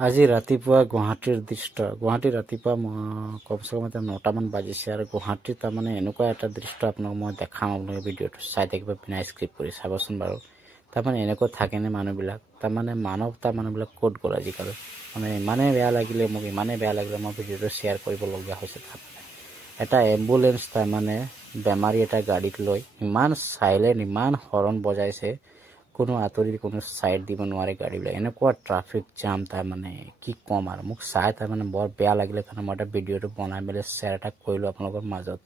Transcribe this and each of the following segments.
আজি ৰাতিপুৱা গুৱাহাটীৰ দৃশ্য গুৱাহাটীৰ ৰাতিপুৱা কমচে কম এটা 9টামান বাজিছে আৰু গুৱাহাটীৰ তাৰমানে এনেকুৱা এটা দৃশ্য আপোনাক মই দেখাম আপোনালোকে ভিডিঅ'টো চাই থাকিব বিনা স্ক্ৰিপ্ট কৰি চাবচোন বাৰু তাৰমানে এনেকুৱা থাকেনে মানুহবিলাক তাৰমানে মানুহবিলাক ক'ত গ'ল আজিকালি মানে ইমানেই বেয়া লাগিলে মই ভিডিঅ'টো শ্বেয়াৰ কৰিবলগীয়া হৈছে এটা এম্বুলেন্স তাৰমানে বেমাৰী এটা গাড়ীত লৈ ইমান সাইলেন্ট ইমান হৰ্ণ বজাইছে কোনো আতৰি কোনো সাইড দিব নোৱাৰে গাড়ীবিলাক এনেকুৱা ট্ৰাফিক জাম তাৰমানে কি কম আৰু মোক চাই তাৰমানে বৰ বেয়া লাগিলে কাৰণ মই এটা ভিডিঅ'টো বনাই মেলি শ্বেয়াৰ এটা কৰিলো আপোনালোকৰ মাজত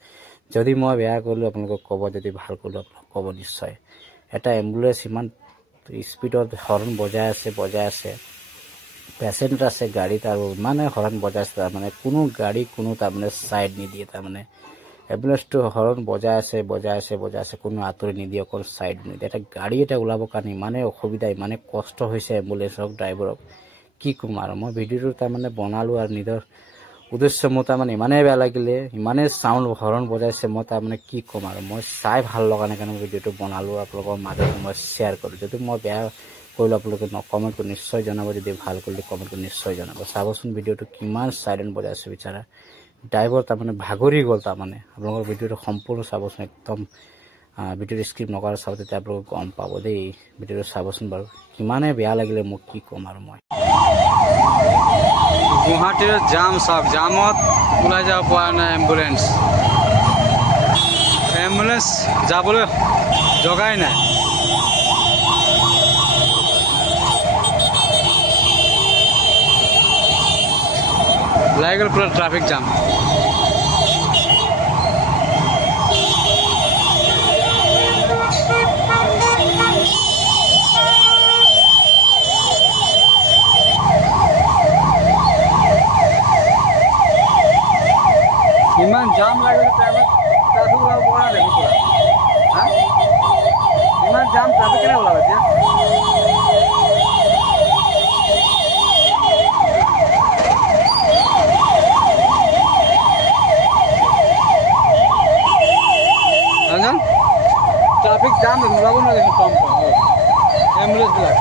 যদি মই বেয়া কৰিলো আপোনালোকক ক'ব যদি ভাল কৰিলো আপোনালোকক ক'ব নিশ্চয় এটা এম্বুলেন্স ইমান স্পীডত হৰ্ণ বজাই আছে পেচেণ্ট আছে গাড়ীত আৰু মানে হৰ্ণ বজাইছে তাৰমানে কোনো গাড়ী কোনো তাৰমানে সাইড নিদিয়ে তাৰমানে এম্বুলেন্সটো হৰ্ণ বজাই আছে কোনো আতৰি নিদিয়ে অকল সাইড নিদিয়ে এটা গাড়ী এটা ওলাব কাৰণে ইমানে অসুবিধা ইমানে কষ্ট হৈছে এম্বুলেন্সক ড্ৰাইভাৰক কি কম আৰু মই ভিডিঅ'টো তাৰমানে বনালো আৰু নিজৰ উদ্দেশ্য মোৰ তাৰমানে ইমানে বেয়া লাগিলে ইমানে সাউণ্ড হৰ্ণ বজাইছে মই তাৰমানে কি কম আৰু মই চাই ভাল লগা নাই কাৰণে ভিডিঅ'টো বনালো আপোনালোকৰ মাজত মই শ্বেয়াৰ কৰিলো যদি মই বেয়া কৰিলো আপোনালোকে কমেণ্ট কৰি নিশ্চয় জনাব যদি ভাল কৰিলে কমেণ্ট কৰি নিশ্চয় জনাব চাবচোন ভিডিঅ'টো কিমান সাইলেন্ট বজাইছে বিচাৰা ড্ৰাইভাৰ তাৰমানে ভাগৰি গ'ল তাৰমানে আপোনালোকৰ ভিডিঅ'টো সম্পূৰ্ণ চাবচোন একদম ভিডিঅ'টো স্ক্ৰিপ্ট নকৰা চাব তেতিয়া আপোনালোকে গম পাব দেই ভিডিঅ'টো চাবচোন বাৰু কিমানে বেয়া লাগিলে মোক কি ক'ম আৰু মই গুৱাহাটীৰ জাম চাওক জামত ওলাই যাব পৰা নাই এম্বুলেন্স যাবলৈ জগাই নাই লাগি গ'ল পুৰা ট্ৰাফিক জাম ইমান জাম লাগে ট্ৰাফিক ওলাব পৰা নাই ইমান জাম ট্ৰাফিক কেনে ওলাব এতিয়া ট্ৰাফিক জাম ওলাব নোৱাৰে এম্বুলেন্সবিলাক